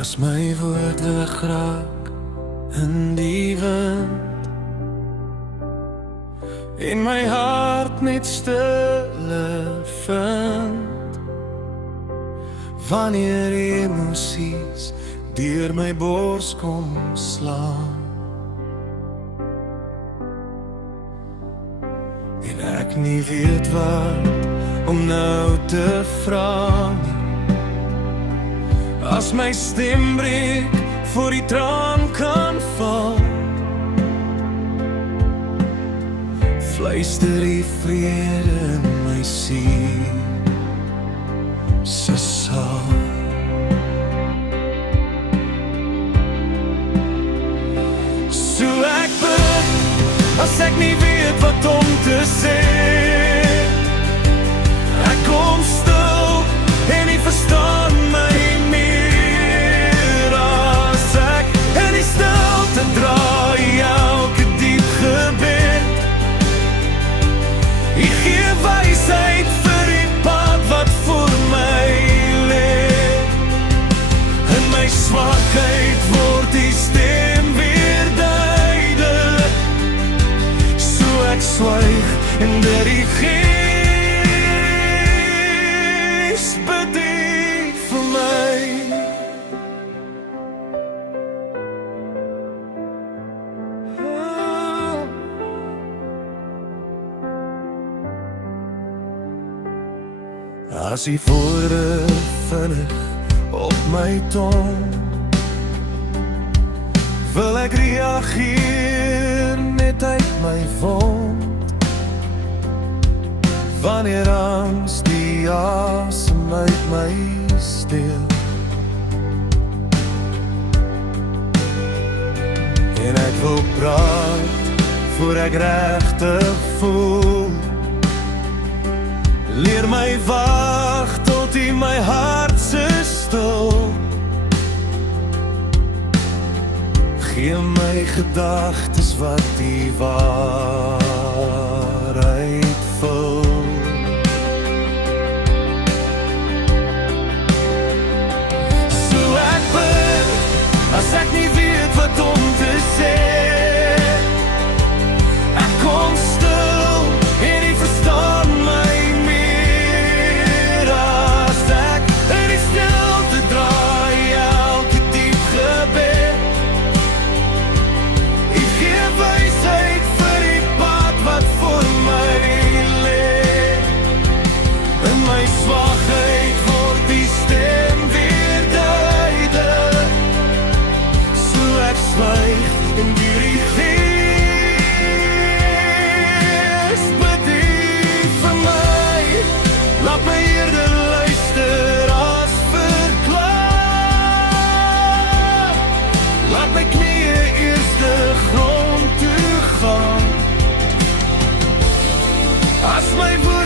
As my woorde raak in die wind en my hart net stille vind, wanneer emosies deur my bors kom slaan en ek nie weet wat om nou te vra nie. As my stem breek voor die traan kan val, fluister die vrede in my siel se saal. So ek bid, as ek nie weet wat om te sê, ek kom stil en nie verstaan my meer, as ek in die stilte draai elke diep gebed. Ek gee wysheid vir die pad wat voor my lê. In my swakheid word die stem weer duidelik, so ek swyg en dit die Gees bedien vir my. As die woorde vinnig op my tong, wil ek reageer net uit my wond. Wanneer angs die asem uit my steel en ek wil praat voor ek regtig voel, leer my wag tot in my hart se stil. Gee my gedagtes wat die waarheid vul. So ek bid, as ek nie weet wat om te sê, ek kom stil en nie verstaan my meer, as ek in die stilte draai elke diep gebed. Ek gee wysheid vir die pad wat voor my lê. In my swakheid word die stem weer duidelik, so ek swyg en deur die Gees bedien vir my. Laat my eerder luister as verklaar. Laat my knieë eers de grond toe gaan. As my woorde